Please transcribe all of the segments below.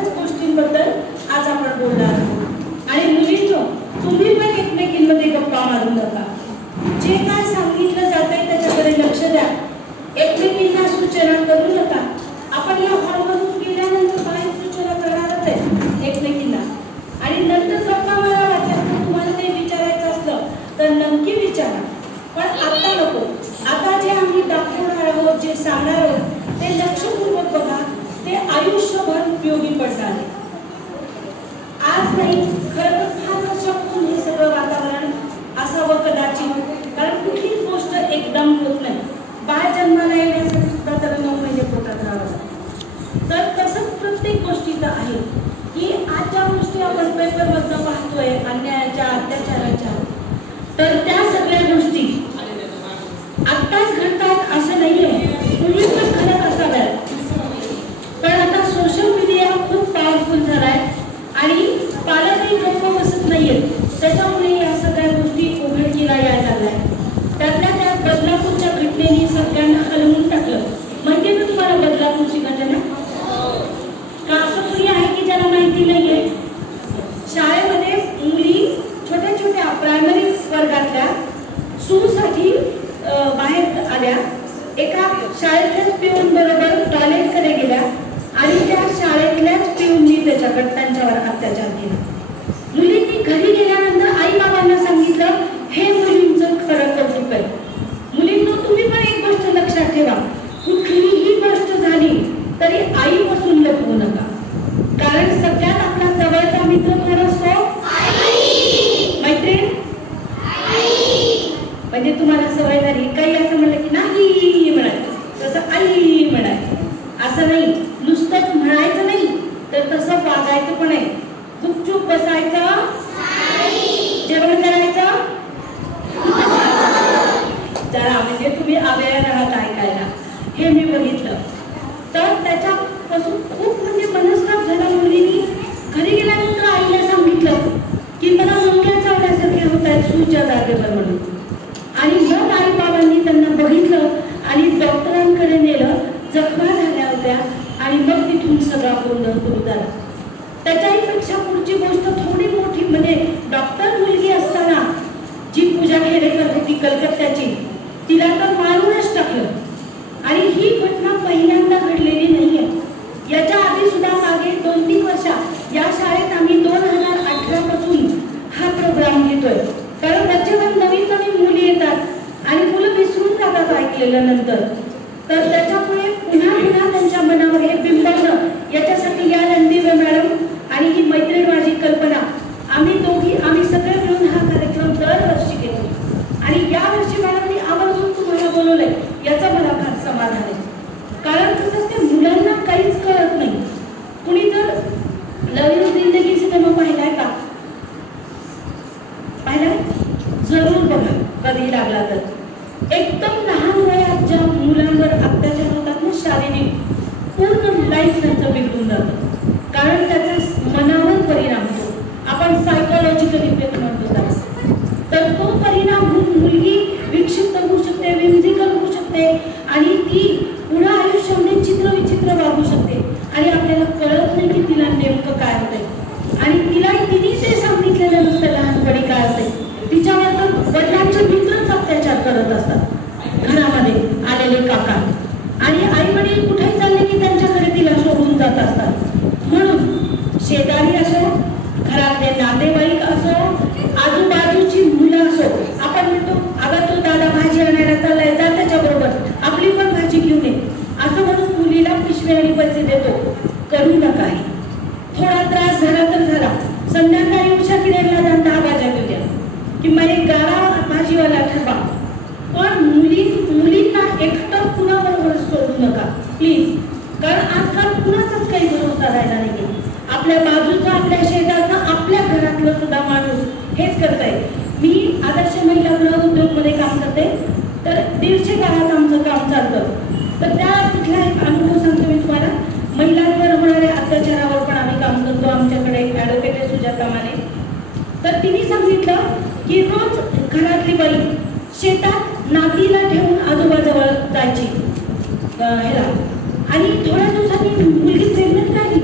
अशाच गोष्टींबद्दल आज आपण बोलणार आहोत। आणि मुलींनो, तुम्ही पण एकमेकींमध्ये गप्पा मारू नका, जे काय सांगितलं जातंय त्याच्याकडे लक्ष द्या, एकमेकींना सूचना करू नका। आपण या हॉलमधून गेल्यानंतर बाहेर सूचना करणारच आहे एकमेकींना, आणि नंतर गप्पा मारा वाटल्यानंतर तुम्हाला ते विचारायचं असलं तर नक्की विचारा, पण आता नको। आता जे आम्ही दाखवणार आहोत, जे सांगणार आहोत ते लक्षपूर्वक बघा, ते आयुष्यभर उपयोगी पडणार आहे। आज नाही, खरं तर फार वर्षापासून हे सगळं वातावरण असावं कदाचित, कारण कुठलीच गोष्ट एकदम होत नाही। बाळ जन्माला येण्यासाठी सुद्धा त्याला 9 महिने पोटात राहावं लागतं। तर तसंच प्रत्येक गोष्टीचं आहे की आज ज्या गोष्टी आपण पेपरमधनं पाहतोय अन्यायाच्या, अत्याचाराच्या, तर त्या सगळ्या गोष्टी आत्ताच घडतात असं नाहीये, पूर्वी पण घडत असाव्यात। पण आता सोशल मीडिया खूप पॉवरफुल झालाय आणि पालकही गप्प बसत नाहीयेत, त्याच्यामुळे या सगळ्या गोष्टी उघडकीला यायला लागल्या। त्यातल्या त्यात बदलापूरच्या घटनेने सगळ्यांना हलवून टाकलं। माहिती ना तुम्हाला बदलापूरची घटना? का असं कोणी आहे की ज्याला माहिती नाहीये? शाळेमध्ये मुली छोट्या छोट्या प्रायमरी वर्गातल्या सूसाठी बाहेर आल्या, एका शाळेतल्याच पिऊन बरोबर टॉयलेटकडे गेल्या आणि त्या शाळेतल्याच पिऊननी त्यांच्यावर अत्याचार केला। मुलींनी घरी गेल्यानंतर आई बाबांना सांगितलं, हे मुलींचं खरं कौतुक आहे। मुलींनो, तुम्ही पण एक गोष्ट लक्षात ठेवा, कुठलीही गोष्ट झाली तरी आईपासून लपवू नका, कारण सगळ्यात आपला जवळचा मित्र कोण असतो? मैत्रीण। म्हणजे तुम्हाला सवय झाली काही असं म्हणलं की नाही म्हणायचं, तसं आई म्हणायचं असं नाही, नुसतंच म्हणायचं नाही तर तसं वागायचं पण आहे। गुपचूप बसायचं, जेवण करायचं जरा, म्हणजे तुम्ही अवेअर आहात ऐकायला, हे मी बघितलं। तर त्याच्यापासून खूप म्हणजे मनस्ताप झाला। मुलींनी घरी गेल्यानंतर आईला सांगितलं की मला मुंग्या चावल्यासारखे होत आहेत सूच्या जागेवर म्हणून, आणि मग आई बाबांनी त्यांना बघितलं आणि डॉक्टरांकडे नेलं, जखमा झाल्या होत्या आणि मग तिथून सगळा गोंधळ सुरू झाला। त्याच्याही पेक्षा पुढची गोष्ट थोडी मोठी, म्हणजे डॉक्टर मुलगी असताना जी पूजा खेडेकर होती कलकत्त्याची, तिला तर मारूनच टाकलं। आणि ही घटना पहिल्यांदा घडलेली नाहीये, याच्या आधी सुद्धा मागे 2-3 वर्ष या शाळेत आम्ही 2018 पासून हा प्रोग्राम घेतोय, कारण त्याच्यावर नवीन नवीन मुली येतात आणि मुलं विसरून जातात ऐकलेल्यानंतर, तर त्याच्यामुळे पुन्हा पुन्हा त्यांच्या मनावर हे बिंबवणं, याच्यासाठी या नंदिवे मॅडम आणि ही मैत्रीण माझी कल्पना, आम्ही सगळे मिळून हा कार्यक्रम दरवर्षी घेतो। आणि यावर्षी मॅडमनी आवर्जून तुम्हाला बोलवलंय, याचा मला फार समाधान आहे, कारण कसं ते मुलांना काहीच कळत नाही। कुणी जर नवीन जिंदगी सिनेमा पाहिलाय का? पाहिलाय? जरूर बघा कधी लागला तर। एकदम लहान वयात ज्या मुलांवर अत्याचार होतात ना शारीरिक, पूर्ण लाईफ त्यांचं बिघडून जातं, कारण त्याचा मनावर परिणाम होतो। आपण सायकोलॉजिकल इफेक्ट म्हणतो त्याला। तर तो परिणाम होऊन मुलगी विक्षिप्त होऊ शकते, विमजिकल होऊ शकते आणि ती पुढे आयुष्यामध्ये चित्रविचित्र वागू शकते आणि आपल्याला कळत नाही की तिला नेमकं काय होतंय। आणि तिने ते सांगितलेलं नसतं लहानपणी काय होतंय, तिच्यावर तर वडिलांचे मित्रच अत्याचार करत असतात घरामध्ये आलेले काका, आणि आई वडील कुठेही चालले की त्यांच्याकडे तिला सोडून जात असतात। म्हणून शेजारी असो, घरातले नातेवाईक असो, आजूबाजूची मुलं असो, आपण म्हणतो अगं तो दादा भाजी आणायला चाललाय, जा त्याच्याबरोबर, आपली पण भाजी घेऊन ये, असं म्हणून मुलीला पिशवी आणि पैसे देतो। करू नका, थोडा त्रास झाला तर झाला, संध्याकाळी उषा किरणला जाऊन 10 भाज्या घेऊन द्या की मला एक गारा भाजीवाला ठरवा, पण मुलींना एकटं कुणाबरोबर सोडू नका प्लीज, कारण आजकाल कुणाचाच काही भरोसा राहिला नाही। आपल्या बाजूचा, आपल्या शेजारचा, आपल्या घरातलं सुद्धा माणूस हेच करताय। मी आदर्श महिला गृह उद्योगमध्ये काम करते, तर 150 गावात आमचं काम चालतं, तर त्या तिथला एक अनुभव सांगतो मी तुम्हाला। महिलांवर होणाऱ्या अत्याचारावर पण आम्ही काम करतो, आमच्याकडे एक ॲडव्होकेट आहे सुजाता माने, तर तिने सांगितलं की रोज घरातली बाई शेतात नातीला ठेवून आजोबाजवळ जायची ह्याला, आणि थोड्या दिवसांनी मुलगी प्रेग्नंट राहिली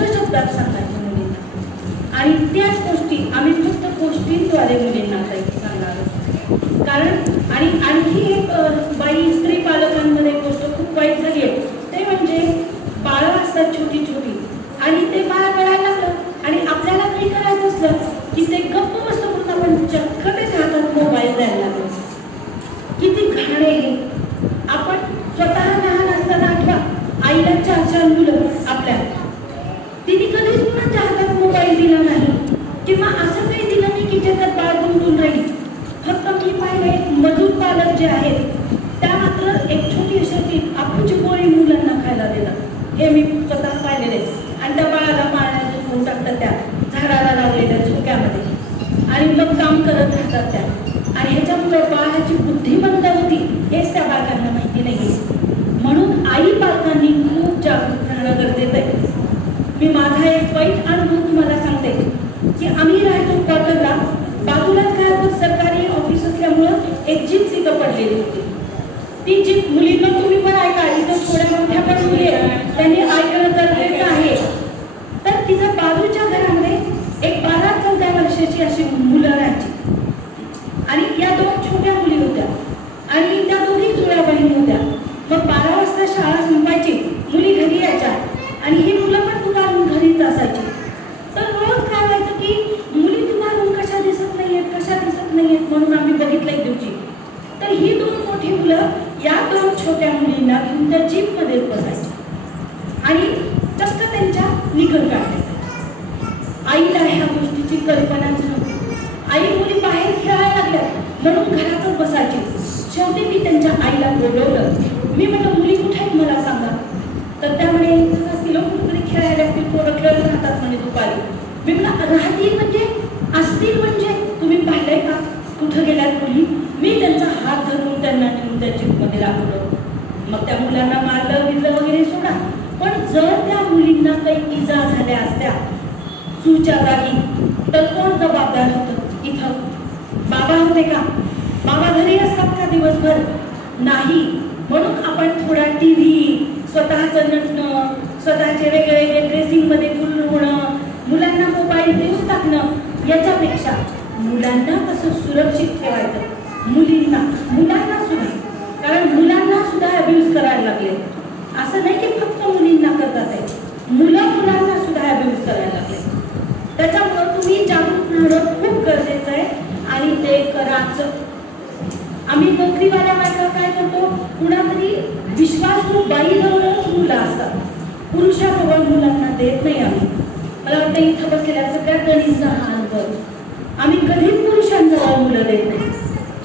स्पष्ट शब्दात सांगायचं मुलींना, आणि त्याच गोष्टी आम्ही फक्त गोष्टींद्वारे मुलींना सांगणार आहोत. कारण आणि आणखी एक बाई स्त्री पालकांमध्ये गोष्ट खूप वाईट झाली आहे, ते म्हणजे बाळं असतात छोटी छोटी, आणि ते बाळ रडायला लागलं आणि आपल्याला काही करायचं असलं की ते गप्प बसतो म्हणून आपण चक्क त्याच्या हातात मोबाईल द्यायला लागलो. किती घाण आहे. आपण स्वतः लहान असताना आठवा, आईला 4 मुलं आपल्या, तिने कधीच मुलांच्या हातात मोबाईल दिला नाही किंवा असं काही दिलं नाही की ज्याच्यात बाळ गुंतून राहील. फक्त मी पाहिले मजूर पालक जे आहेत त्या मात्र एक छोटी अशी आपूची गोळी मुलांना खायला देतात, हे मी स्वतः पाहिलेले, आणि त्या बाळाला मारण्याचं फोन टाकतात त्या झाडाला लागलेल्या झोक्यामध्ये, आणि मग काम करत राहतात त्या, आणि ह्याच्यामुळे बाळाची बुद्धी मंद होती हेच त्या बालकांना माहिती नाही. म्हणून आई पालकांनी खूप जागरूक राहणं गरजेचं आहे. मी माझा एक वाईट अनुभव तुम्हाला सांगते की आम्ही राहतो क्वार्टरला, बाजूलाच काय होतं, सरकारी ऑफिस असल्यामुळं एक जीप तिथं पडलेली होती. ती जीप मुलींना तुम्ही पण ऐका, इथं थोड्या मोठ्या पण मुली आहेत, त्यांनी ऐकणं गरजेचं आहे. तर तिथं बाजूच्या घरामध्ये एक 12-14 वर्षाची अशी मुलं राहायची, आणि या 2 छोट्या मुली होत्या, आणि त्या दोन्ही जुळ्या बहिणी होत्या. मग 12 वाजता शाळा संपायची, मुली घरी यायच्या, आणि ही मुलं पण दुपारून घरीच असायची. तर रोज काय व्हायचं की मुली दुपारून कशा दिसत नाहीयेत म्हणून आम्ही बघितलं एक दिवशी. तर ही 2 मोठी मुलं या 2 छोट्या मुलींना घेऊन त्या जीपमध्ये बसायची आणि चक्क त्यांच्या निकल काढायच्या. आईला ह्या गोष्टीची कल्पनाच नव्हती. आई मुली बाहेर खेळायला लागल्या म्हणून घरातच बसायची. शेवटी मी त्यांच्या आईला बोलवलं. मी म्हटलं, मुली कुठे आहेत मला सांगा. तर त्यामुळे असतील कुठेतरी खेळायला असतील, पोरं खेळत राहतात म्हणे दुपारी. मी म्हटलं, राहतील म्हणजे असतील म्हणजे तुम्ही पाहिलंय का कुठं गेल्यात मुली. मी त्यांचा हात धरून त्यांना ठेवून त्या जीपमध्ये लागलो. मग त्या मुलांना मारलं बिरलं वगैरे सोडा, पण जर त्या मुलींना काही इजा झाल्या असत्या सूच्या जागी तर कोण जबाबदार होतं इथं? बाबा होते का? बाबा घरी असतात का दिवसभर? नाही. म्हणून आपण थोडा टीव्ही, स्वतःचं नटणं, स्वतःचे वेगवेगळे ड्रेसिंगमध्ये फुल होणं, मुलांना मोबाईल देऊन टाकणं, याच्यापेक्षा मुलांना कसं सुरक्षित ठेवायचं, मुलांना सुद्धा, कारण मुलांना सुद्धा अब्यूज करायला लागले. असं नाही की फक्त मुलींना करतात आहे, मुलांना सुद्धा अब्यूज करायला लागले. त्याच्यामुळं तुम्ही जागरूक राहणं खूप गरजेचं आहे, आणि ते करायचं. आम्ही नोकरीवाल्या बायका काय करतो, कुणातरी विश्वासू बाईजवळच मुलं असतात, पुरुषाजवळ मुलांना देत नाही आम्ही. मला वाटतं इथं बसलेल्या सगळ्यात जणींचा हा अनुभव. आम्ही कधीच पुरुषांजवळ मुलं देत नाही.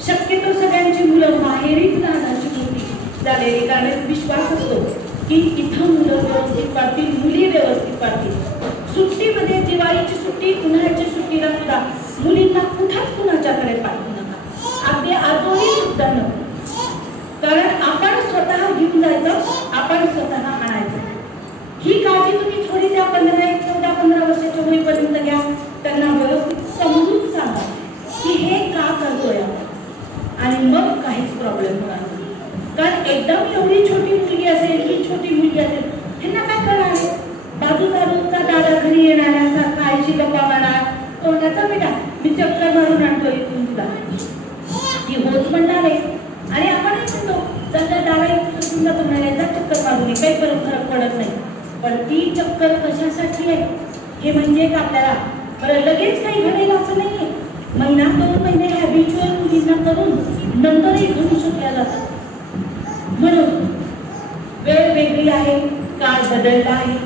शक्यतो सगळ्यांची मुलं माहेरीच लहानाची मोठी झालेली, कारण विश्वास असतो की इथं मुलं व्यवस्थित पाडतील, मुली व्यवस्थित पाडतील. सुट्टीमध्ये, दिवाळीची सुट्टी, उन्हाळ्याच्या सुट्टीला सुद्धा मुलींना कुठंच कुणाच्याकडे पाठवू नका, अगदी आजोळी सुद्धा नको. कारण आपण स्वतः घेऊन जायचं, आपण स्वतः आणायचं. ही काळजी तुम्ही थोडी त्या 14-15 वर्षाच्या होईपर्यंत घ्या. त्यांना व्यवस्थित समजून सांगा की हे का करतोय आपण, आणि मग काहीच प्रॉब्लेम होणार नाही. कारण एकदम एवढी छोटी मुलगी असेल, ही छोटी मुलगी असेल, ह्यांना काय करणार? बाजूचा दादा घरी येणाऱ्यासारखा आईची गप्पा मारणार, तोंडाचा बेटा मी चक्कर मारून आणतोय इथून तुला, ती होच म्हणणार आहे. आणि आपण म्हणतो दादा तुमचा तुम्हाला चक्कर मारून काही फरक पडत नाही. पण ती चक्कर कशासाठी आहे हे म्हणजे का आपल्याला बरं लगेच काही घडेल असं नाहीये. महिना 2 महिने हॅबिच्युअल मुलींना करून नंतरही घडू शकल्या जातात. म्हणून वेळ वेगळी आहे, काळ बदलला आहे,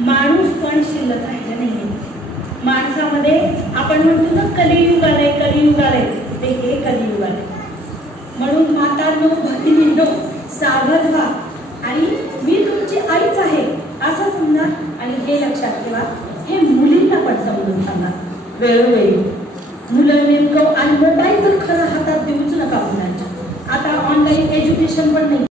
माणूस पण शिल्लक राहिला नाहीये. माणसामध्ये आपण म्हणतो ना कलियुग आलंय, ते हे कलियुग आलंय. म्हणून मातांनो, भगिनींनो, सावध व्हा, आणि मी तुमची आईच आहे असं समजा, आणि हे लक्षात ठेवा, हे मुलींना पण समजून सांगा वेळोवेळी. मुलं नेमकं, आणि मोबाईल तर खरं हातात देऊच नका मुलांच्या. आता ऑनलाईन एज्युकेशन पण नाही.